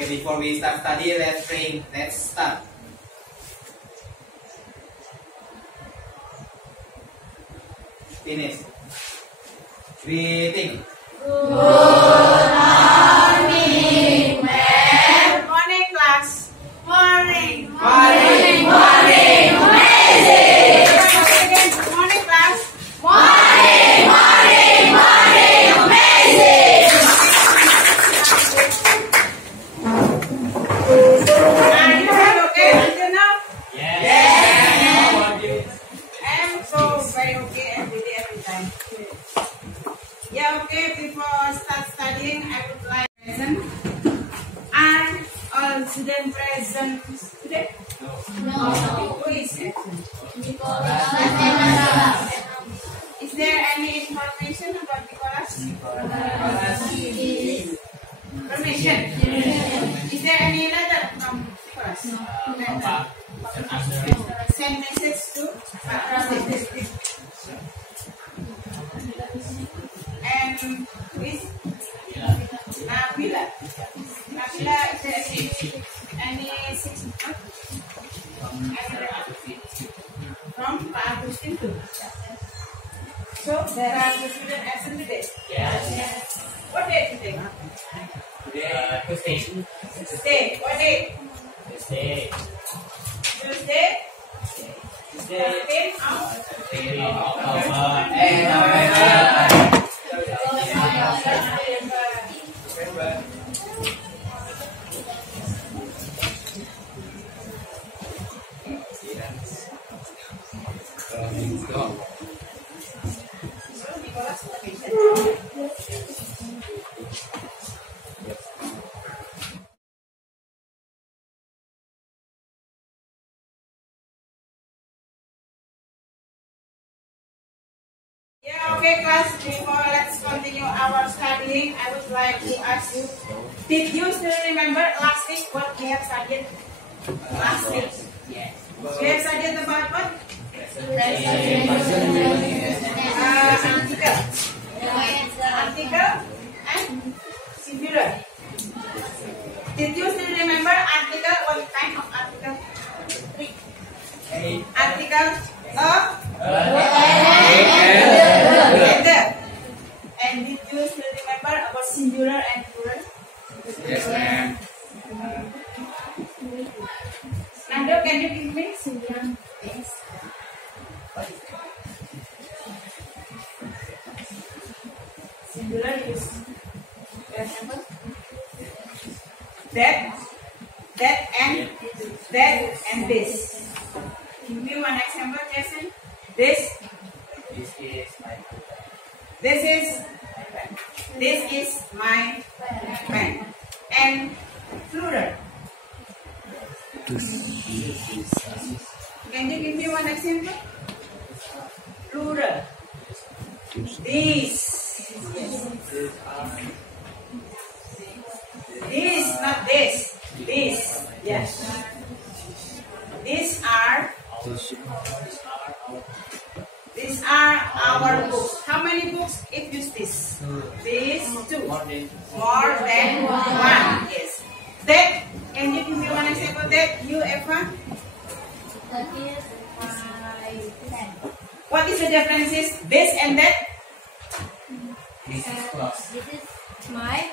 Okay, before we start study, let's pray. Let's start. Finish. Greeting. Good morning, ma'am. Good morning, class. Morning. Morning. Morning. Amazing. Good morning, class. Morning. Morning. Morning. Amazing. Are you all okay until now? Yes. I'm so very okay every day, every time. Yeah, okay. Before I start studying, I would like to present. Are all students present today? No. Who is it? Is there any information about Nicholas? Permission. Is there any letter from Nicholas? No. Send message to and who is Nabila? Nabila, is there any 6 months? From Pak Agustin too. So there are the students absent today. Yes. What day today? Tuesday. Tuesday. What day? Tuesday. Tuesday. Tuesday. 13 So Nicholas permission. Yeah, okay, class. Before let's continue our studying, I would like to ask you, did you still remember last week what we have studied? Last week. Yes. We have studied about what? Article and singular. Did you still remember article? What kind of article? Article of gender. And did you still remember about singular and plural? Yes, ma'am. Nando, can you give me singular? Yes. Singular is example. That and this. Give me one example, Jason. This is my pen. And plural. Can you give me one example? Plural. This, not this. This, yes. These are our books. How many books it use this? These two. More than one. Yes. That, can you give me one example that you Eva? That is my pen. What is the differences? This and that? This is my.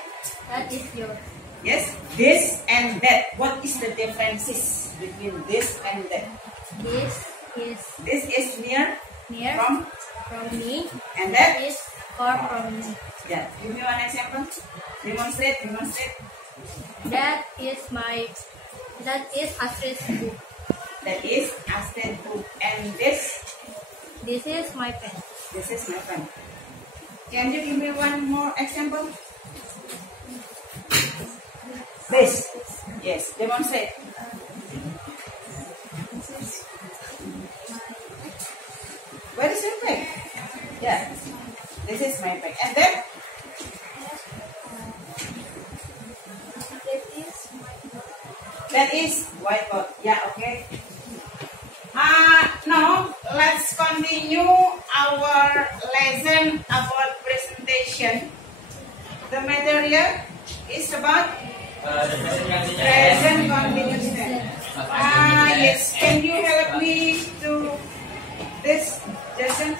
That is yours. Yes. This and that. What is the differences between this and that? This is near near from me. and that? Is far from me. Yeah. Give me one example. Demonstrate. That is Astrid's book. That is Astrid book. And this is my pen. is my pen. Can you give me one more example? This. Yes. Demonstrate. Where is your pen? Yeah. This is my pen. And then? That is whiteboard. Yeah, okay. Now, let's continue our lesson about presentation. The material is about The Present continuous tense. Yes. Can you help me to this, Jason?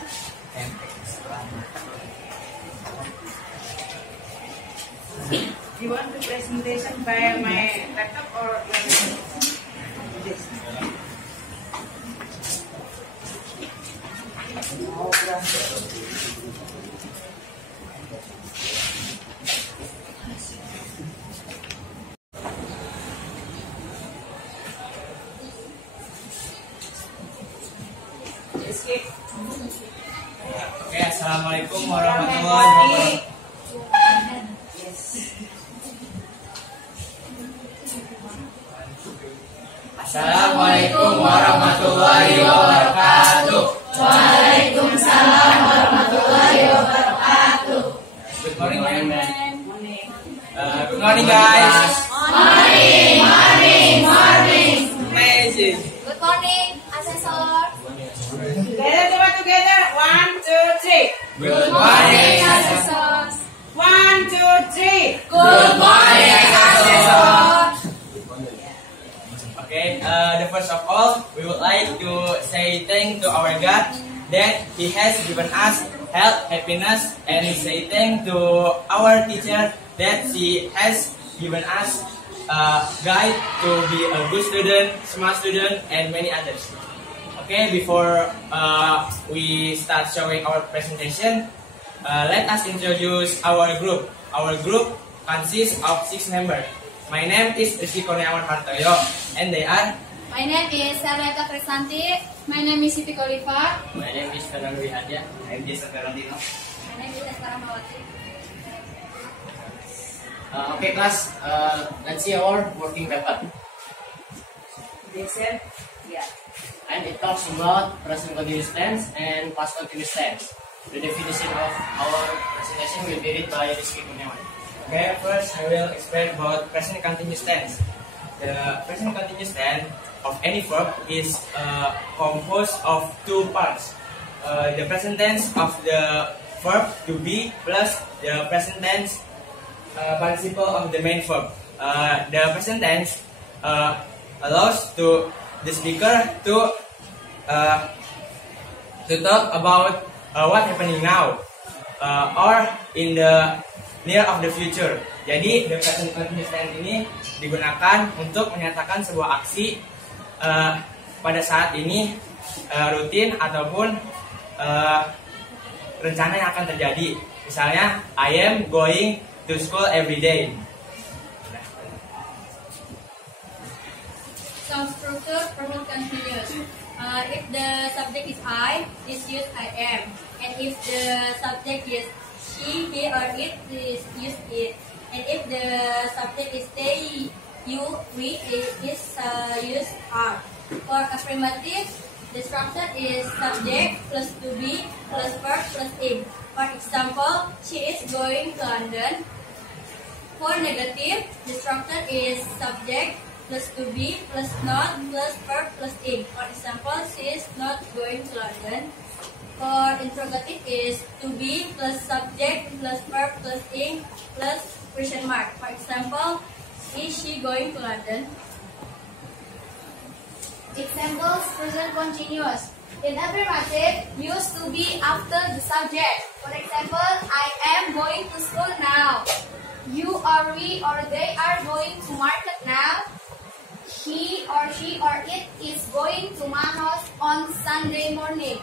You want the presentation by my laptop or this? Escape. Oke, assalamualaikum warahmatullahi wabarakatuh. Yes. Assalamualaikum warahmatullahi wabarakatuh. Waalaikumsalam warahmatullahi wabarakatuh. Good morning, man. Morning. Good morning, guys. Morning. Amazing. Good morning, Assessor. Together. 1, 2, 3. Good morning, Assessor. 1, 2, 3. Good morning, Assessor. Okay, the first of all, we would like to say thank to our God that He has given us health, happiness, and say thank to our teacher that she has given us guide to be a good student, smart student, and many others. Okay, before we start showing our presentation, let us introduce our group. Our group consists of 6 members. My name is Rizky Kurniawan Hartoyo, and they are. My name is Sarata Krisanti. My name is Siti Khalifa. My name is Fernando Wihadya. I'm Jason Valentino. My name is Eskara Mawati. Okay, class. Let's see our working paper. Jason? Yeah. And it talks about present continuous tense and past continuous tense. The definition of our presentation will be read by Rizky Kurniawan. Okay, first I will explain about present continuous tense. The present continuous tense of any verb is composed of 2 parts. The present tense of the verb to be plus the present tense participle of the main verb. The present tense allows to the speaker to talk about what happening now or in the near of the future. Jadi, the present continuous tense ini digunakan untuk menyatakan sebuah aksi pada saat ini rutin ataupun rencana yang akan terjadi. Misalnya, I am going to school every day. Some structure present continuous. If the subject is I, it's used I am. And if the subject is she, he, or it, is used it. And if the subject is they, you, we, it is used are. For affirmative, the structure is subject plus to be plus verb plus ing. For example, she is going to London. For negative, the structure is subject plus to be plus not plus verb plus ing. For example, she is not going to London. For interrogative is to be plus subject plus verb plus ing plus question mark. For example, is she going to London? Examples, present continuous. In affirmative, used to be after the subject. For example, I am going to school now. You or we or they are going to market now. He or she or it is going to my house on Sunday morning.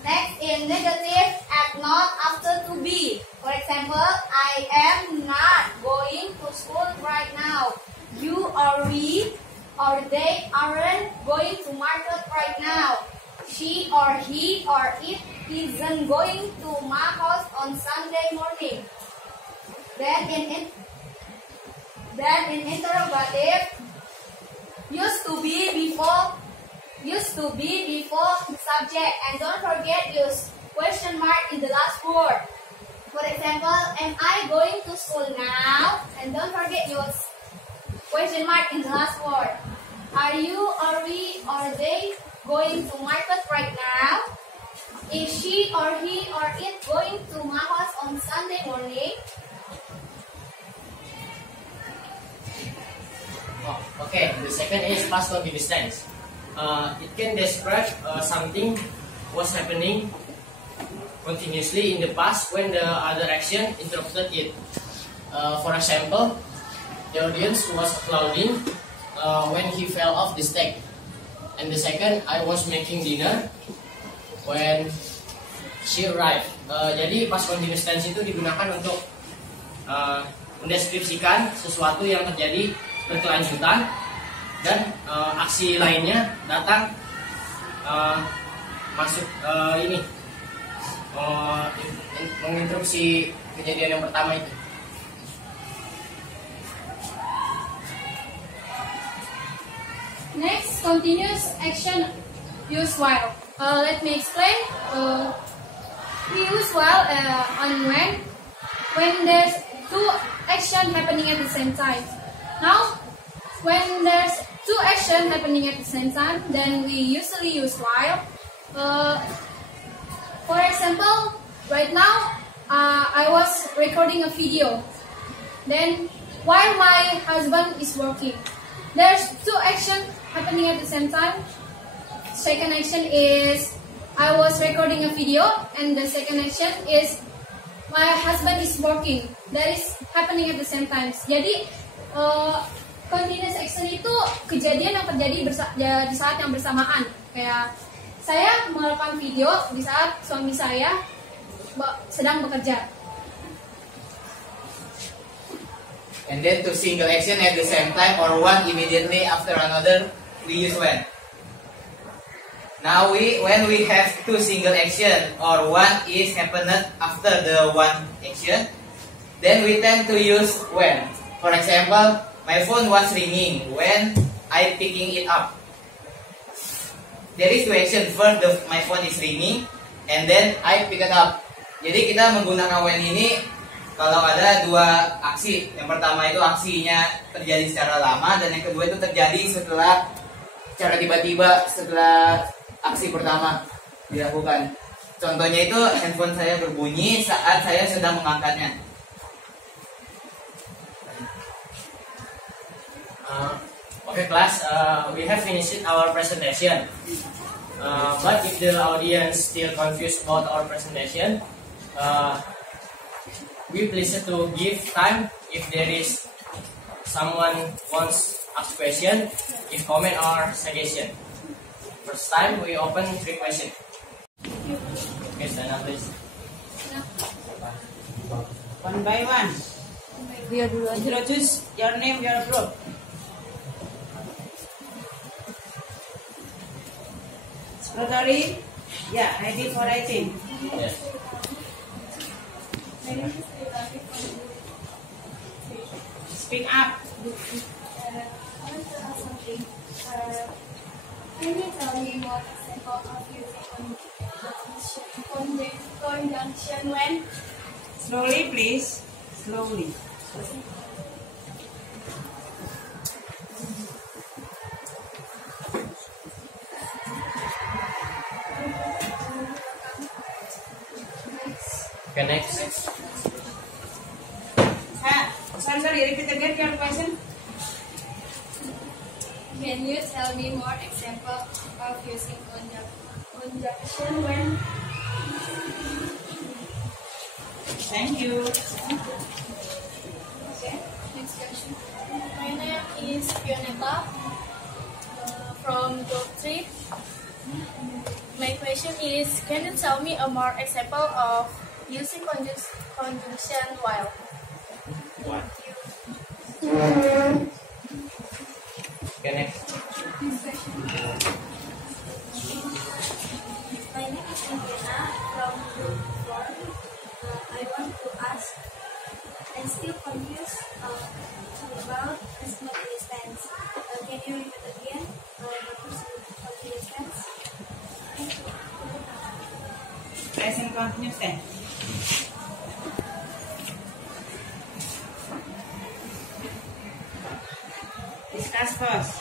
Next, in negative, act not after to be. For example, I am not going to school right now. You or we or they aren't going to market right now. She or he or it isn't going to my house on Sunday morning. Then in interrogative, used to be before the subject, and don't forget use question mark in the last word. For example, am I going to school now? And don't forget use question mark in the last word. Are you or we or they going to market right now? Is she or he or it going to my house on Sunday morning? The second is past continuous tense. It can describe something was happening continuously in the past when the other action interrupted it. For example, the audience was applauding when he fell off the stage. And the second, I was making dinner when she arrived. Jadi past continuous tense itu digunakan untuk mendeskripsikan sesuatu yang terjadi berkelanjutan dan aksi lainnya datang masuk menginterupsi kejadian yang pertama itu. Next, continuous action use while. Let me explain. We use while on when there's two action happening at the same time. Now, when there's two action happening at the same time, then we usually use while. For example, right now I was recording a video. Then, while my husband is working, there's two action happening at the same time. Second action is I was recording a video, and the second action is my husband is working. That is happening at the same time. Jadi continuous action itu kejadian yang terjadi di saat yang bersamaan. Kayak saya merekam video di saat suami saya sedang bekerja. And then two single action at the same time or one immediately after another, we use when. Now when we have two single action or one is happened after the one action, then we tend to use when. For example, my phone was ringing when I picking it up. There is two action. First, my phone is ringing, and then I pick it up. Jadi kita menggunakan when ini kalau ada dua aksi. Yang pertama itu aksinya terjadi secara lama, dan yang kedua itu terjadi setelah secara tiba-tiba setelah aksi pertama dilakukan. Contohnya itu handphone saya berbunyi saat saya sedang mengangkatnya. Okay, class, we have finished our presentation. But if the audience still confused about our presentation, we please to give time if there is someone wants ask question, give comment or suggestion. First time we open 3 questions. Okay, stand up please. One by one. Introduce your name, your group. Rotary, yeah, ready for writing. Yes. Speak up. I want to ask something. Can you tell me more example of using conjunction when? Slowly, please. Slowly. Okay, next. Sorry, repeat again your question. Can you tell me more example of using conjunction when? Thank you. Okay, next question. My name is Fionetta from Group 3. My question is, can you tell me a more example of using conjunction while? One. Okay, next. Next question. My name is Indiana from Group 4. I want to ask, I'm still confused about present continuous tense. Can you repeat again what is present continuous tense? Thank you. Present continuous tense. Discuss first.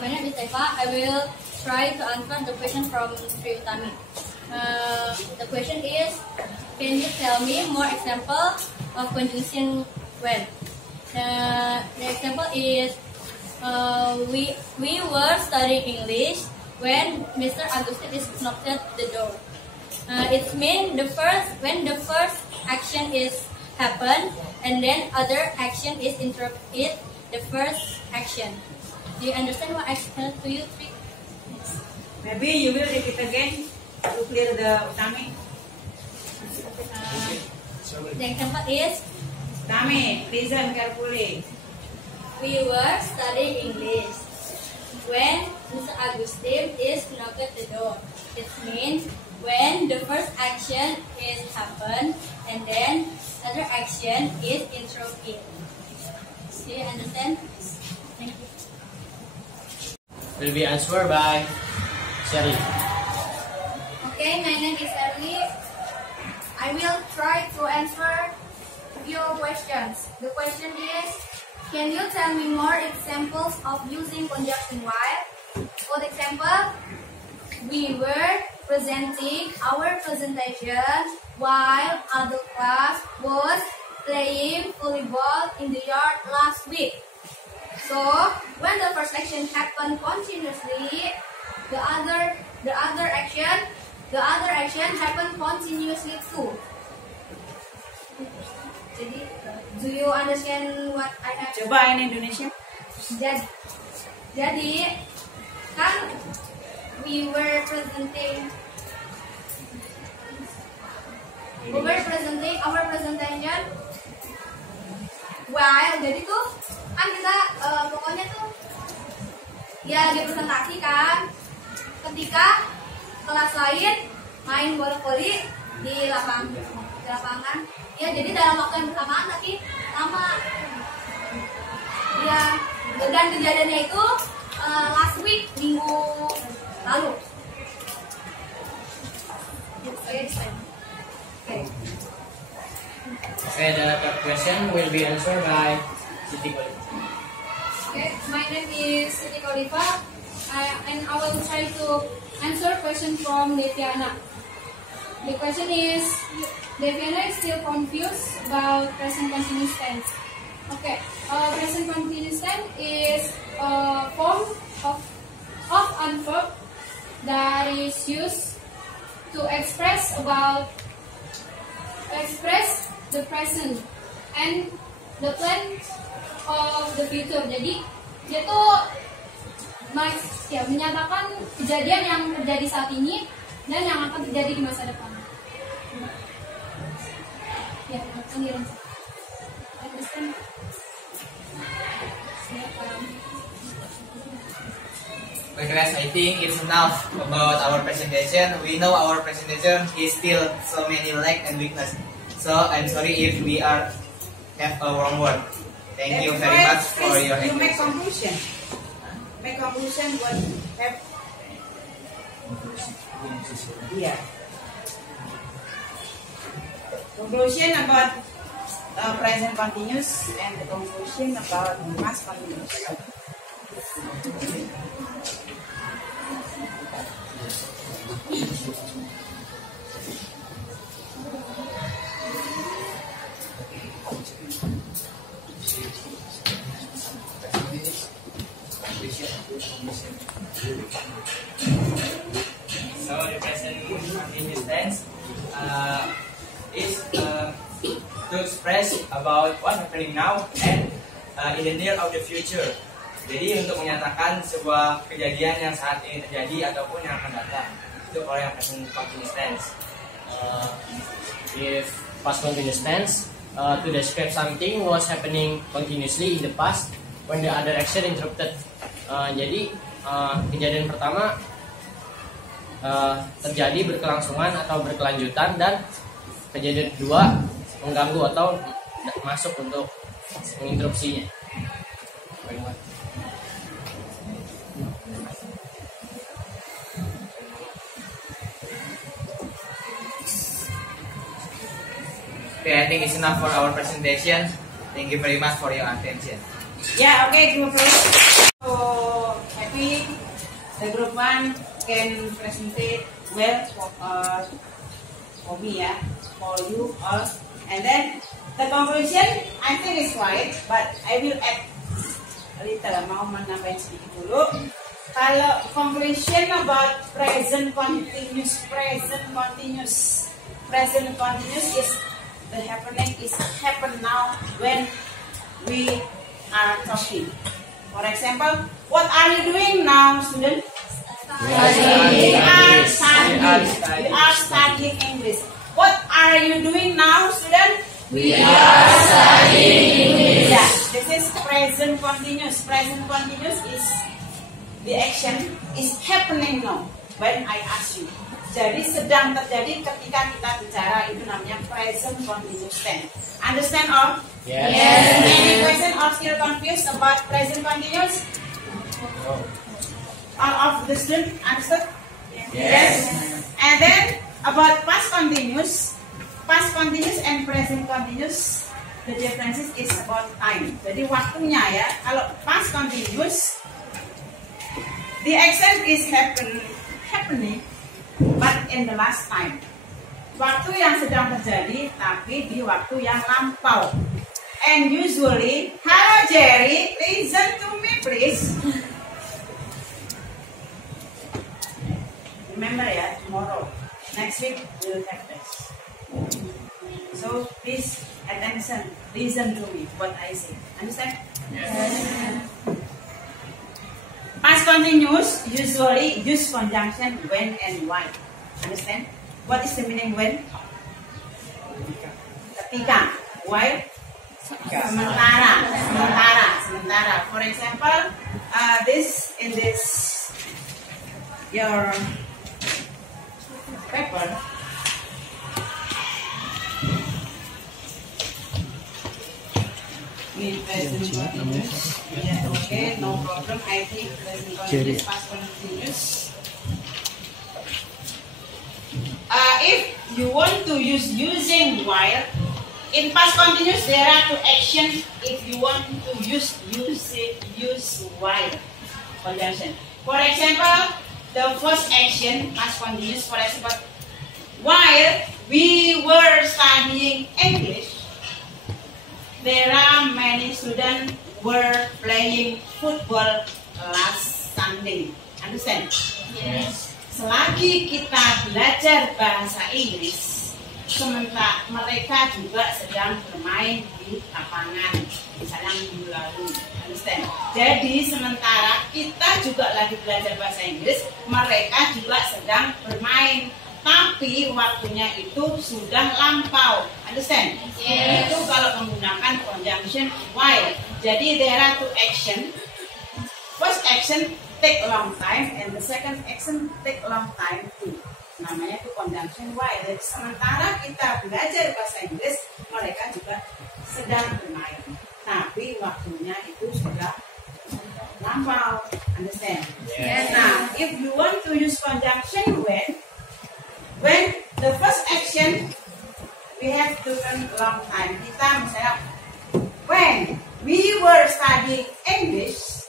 My name is Eva. I will try to answer the question from Sri Utami. The question is, can you tell me more example of conjunction when? The example is, we were studying English when Mr. Agustin is knocked at the door. It means when the first action is happen and then other action is interrupted the first action. Do you understand what I explained to you? Maybe you will repeat again to clear the Utami. The example is Utami, listen carefully. we were studying English when Mr. Agustin is knocked at the door. It means when the first action is happen and then other action is interrupted. Do you understand? Thank you. Will be answered by Sherry. Okay, my name is Erly. I will try to answer your questions. The question is, can you tell me more examples of using conjunction while? For example, we were presenting our presentation while other class was playing volleyball in the yard last week. So, when the first action happened continuously, the other action happened continuously too. Jadi, do you understand what I have? Coba in Indonesia. Jadi kan we were presenting our presentation while jadi tuh kan kita pokoknya tuh ya lagi presentasi kan ketika kelas lain main bola voli di lapangan ya jadi dalam waktu yang bersamaan tapi lama ya dan kejadiannya itu last week minggu lalu. Okay, the third question will be answered by Siti Khalifa. Okay, my name is Siti Khalifa, and I will try to answer question from Deviana. The question is, Deviana is still confused about present continuous tense. Okay, present continuous tense is a form of an verb that is used to express the present and the plan of the future. Jadi dia tuh menyatakan kejadian yang terjadi saat ini dan yang akan terjadi di masa depan. Ya, pengirim. Okay guys, I think it's enough about our presentation. We know our presentation is still so many lack and weakness. So I'm sorry if we have a wrong word. Thank you very much for your You make attention. conclusion. Make conclusion what have. Yeah. Conclusion about present continuous and the conclusion about past continuous. So the present continuous tense is to express about what happening now and in the near of the future. Jadi untuk menyatakan sebuah kejadian yang saat ini terjadi ataupun yang akan datang. Itu kalau yang present continuous tense. If past continuous tense to describe something was happening continuously in the past when the other action interrupted. Jadi kejadian pertama terjadi berkelangsungan atau berkelanjutan dan kejadian kedua mengganggu atau masuk untuk menginterupsinya. Okay, I think it's enough for our presentation. Thank you very much for your attention. Yeah, okay, group 1. So happy the group 1 can present it well for me, yeah, for you all. And then the conclusion I think is right, but I will add a Rita mau menambahin sedikit dulu. Kalau conclusion about present continuous is the happening is happen now when we are talking. For example, what are you doing now, student? We are studying English. What are you doing now, student? We are studying English. Yeah, this is present continuous. Present continuous is the action is happening now when I ask you. Jadi sedang terjadi ketika kita bicara, itu namanya present continuous tense. Understand all? Yes. Any question or still confused about present continuous? All of the students understood? Yes. And then about past continuous and present continuous, the differences is about time. Jadi waktunya ya. Kalau past continuous, the action is happening, but in the last time. Waktu yang sedang terjadi, tapi di waktu yang lampau. And usually, hello Jerry, listen to me please. Remember ya, tomorrow, next week we will have this. So please attention, listen to me what I say. Understand? Yes. Past continuous usually use conjunction when and why. Understand? What is the meaning when? Ketika. Why? Sementara. For example, your paper. Present continuous. Yeah, okay, no problem. I think present continuous, past continuous. If you want to use using while, in past continuous there are two actions. If you want to use while conjunction. For example, the first action past continuous. For example, while we were studying English, there are many students were playing football last Sunday. Understand? Yes. Selagi kita belajar bahasa Inggris, sementara mereka juga sedang bermain di lapangan, misalnya minggu lalu. Understand? Jadi sementara kita juga lagi belajar bahasa Inggris, mereka juga sedang bermain. Tapi waktunya itu sudah lampau. Understand? Yes. Itu kalau menggunakan conjunction while. Jadi there are two action. First action take a long time and the second action take a long time too. Namanya itu conjunction while. Jadi sementara kita belajar bahasa Inggris, mereka juga sedang bermain. Tapi waktunya itu sudah lampau. Understand? Yes. Now, if you want to use conjunction when the first action we have to learn a long time. Kita misalnya when we were studying English,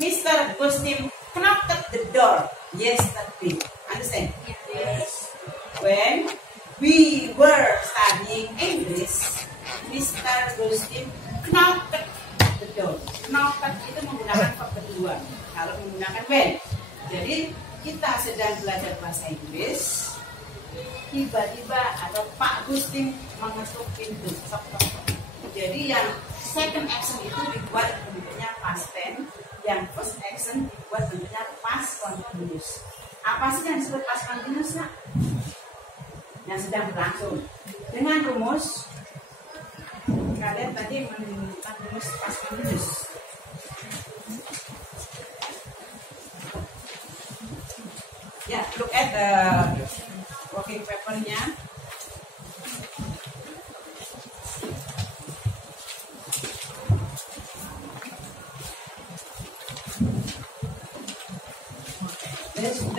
Mr. Gustim knocked at the door yesterday. Understand? Yes. When we were studying English, Mr. Gustim knocked at the door. Knocked itu menggunakan verb kedua. Kalau menggunakan when, jadi kita sedang belajar bahasa Inggris, tiba-tiba ada Pak Gustim mengetuk pintu. Jadi yang second action itu dibuat bentuknya past tense, yang first action dibuat bentuknya past continuous. Apa sih yang disebut past continuous, Nak? Yang sedang berlangsung. Dengan rumus, kalian tadi menemukan rumus past continuous. Ya, look at the working paper-nya.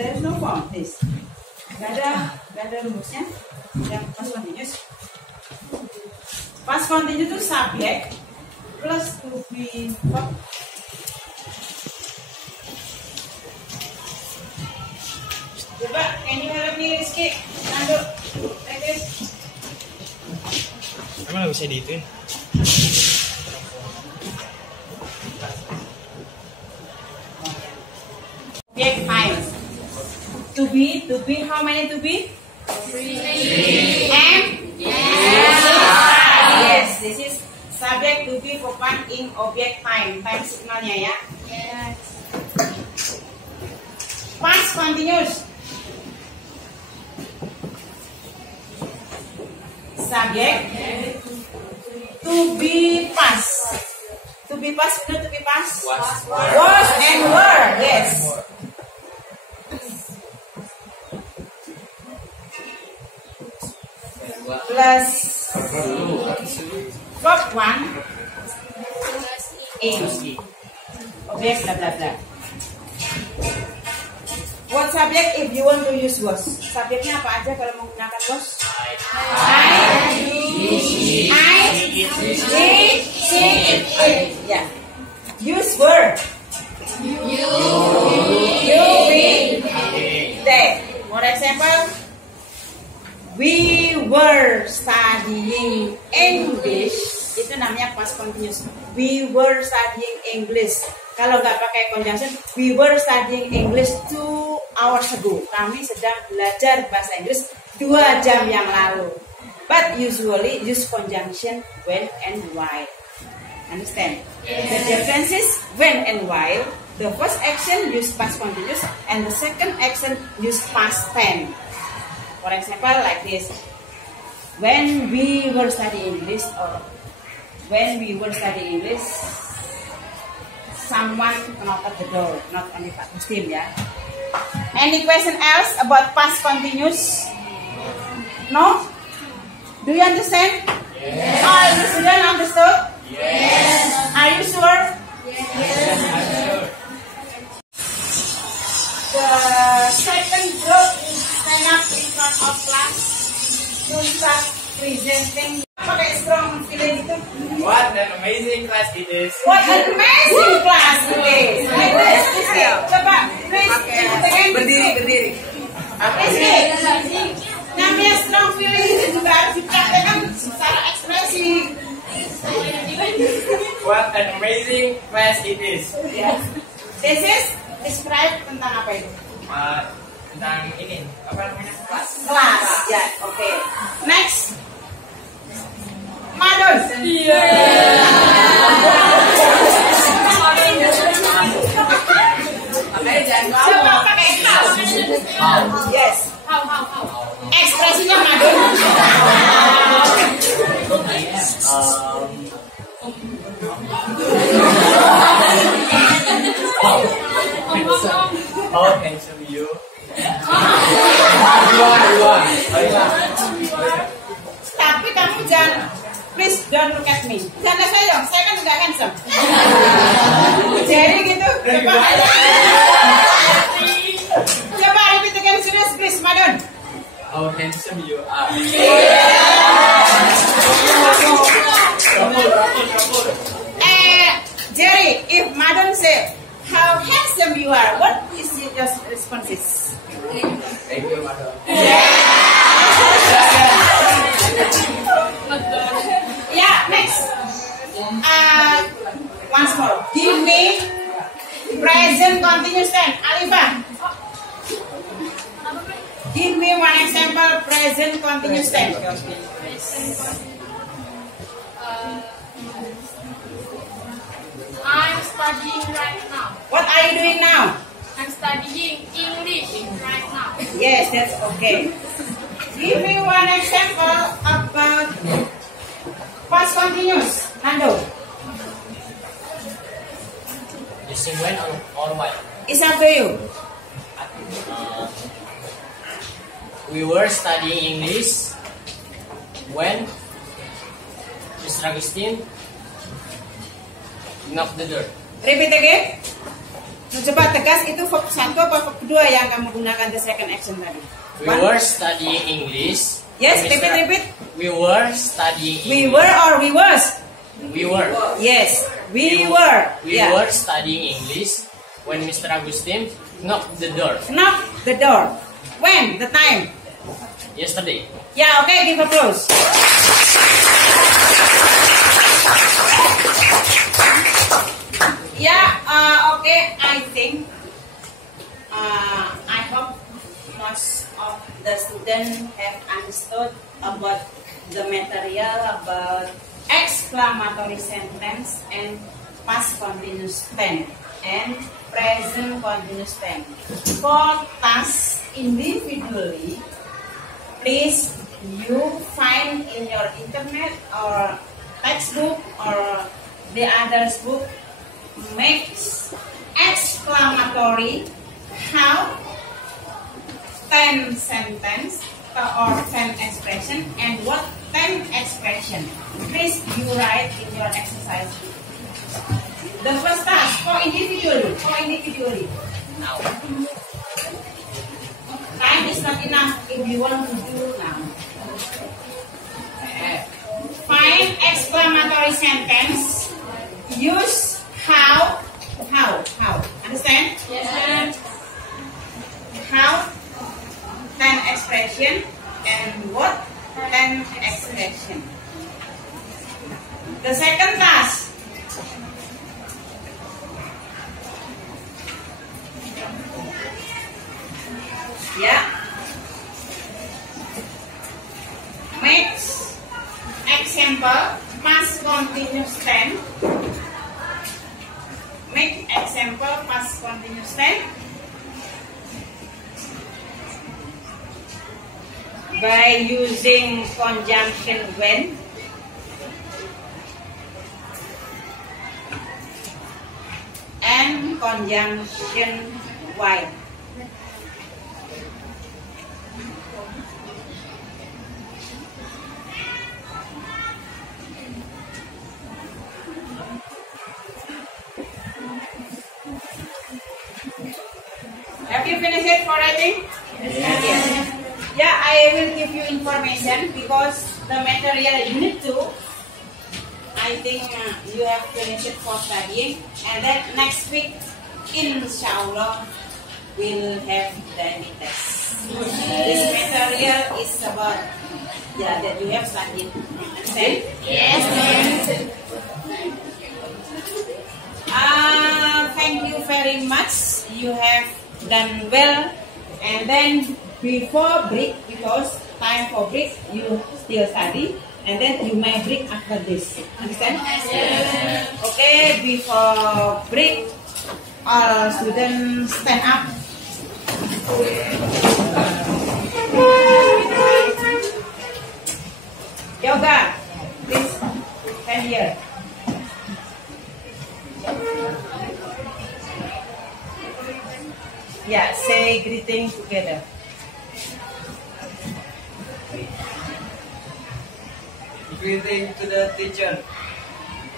There's no form, this. Gak ada rumusnya. Yang past continuous. Past continuous itu subjek plus to be verb. Coba, can you help me, Rizky? Nanduk, like this. Emang nggak bisa diituin? be, how many to be? 3. And? Yes, this is subject to be formed in object time. Time signalnya ya. Yes. Past continuous. Subject to be past. To be past, to be past. Was and were. Yes. Plus verb 1 is object blah blah blah. What subject if you want to use was? Subjeknya apa aja kalau menggunakan was? Yeah. Use were. You, we, they. For example, we were studying English. Itu namanya past continuous. We were studying English. Kalau nggak pakai conjunction, we were studying English 2 hours ago. Kami sedang belajar bahasa Inggris 2 jam yang lalu. But usually use conjunction when and while. Understand? Yes. The difference is when and while. The first action use past continuous and the second action use past tense. For example, like this. When we were studying English, or when we were studying English, someone knocked at the door, not only Pak Muslim, ya. Any question else about past continuous? No? Do you understand? Yes. All the students understood? Yes. Are you sure? Yes. I'm sure. The second group is stand up in front of class to start presenting. Pakai strong feeling itu. What an amazing class it is. What an amazing class it is. Like this, Rizky. Coba, Rizky. Berdiri. Rizky. Namanya strong feeling itu juga harus dipraktekkan secara ekspresi. What an amazing class it is. Yes. This is describe tentang apa itu? Tentang ini, apa namanya? Kelas. Kelas. Ya, oke. Next. Madon. Coba pakai how. Yes. Ekspresinya Madon. How handsome you? Tapi kamu jangan, please don't look at me. Jangan saya kan nggak handsome. Jadi gitu. Coba repeat again, serious please, Madon. How handsome you are. Jerry, if Madon say how handsome you are, what is your responses? Thank you, madam. Yeah, next. Once more. Give me present continuous tense. Alifa. Give me one example present continuous tense. I'm studying right now. What are you doing now? I'm studying English right now. Yes, that's okay. Give me one example about past continuous. Nando. Using when or what? It's up to you. We were studying English when Mr. Agustin knocked the door. Repeat again. Coba tegas, itu verb 1 apa verb 2 yang kamu gunakan the second action tadi? We were studying English. Yes, when repeat. We were studying We English. were or we was? We were. Yes, we were. We Yeah. were studying English when Mr. Agustin knocked the door. Knock the door. When? The time? Yesterday. Yeah, okay, give applause. Yeah, okay, I think, I hope the student have understood about the material about exclamatory sentence and past continuous tense and present continuous tense. For tasks individually, please you find in your internet or textbook or the others book, make exclamatory how 10 sentence or 10 expression and what 10 expression. Please you write in your exercise. The first task for individually. Now, time is not enough if you want to do now. Find exclamatory sentence. Use how. Understand? Yes. How 10 expression and what 10 expression. The second task. Yeah. Make example past continuous tense. Make example past continuous tense by using conjunction when and conjunction while. Have you finished it for writing? Yes. Yeah, I will give you information because the material unit 2, I think you have finished it for studying, and then next week, inshallah, we'll have the test. This material is about that you have studied. Understand? Yes. Thank you very much. You have done well, and then before break, because time for break you still study, and then you may break after this. Understand? Yes. Okay, before break, all students stand up. Yoga, please stand here. Yeah, say greeting together. Greeting to the teacher.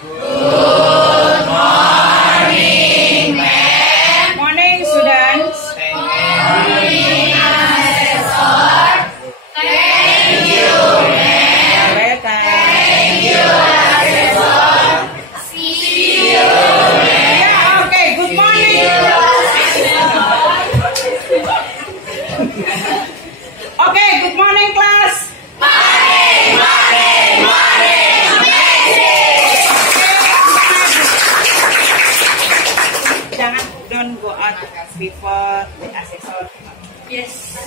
Good morning, ma'am. Morning, students. Thank you. Thank you, ma'am. Welcome. Thank you, See you. Yeah, okay. Good morning. Okay, good morning, class. Jangan don't go out before the assessor. Yes.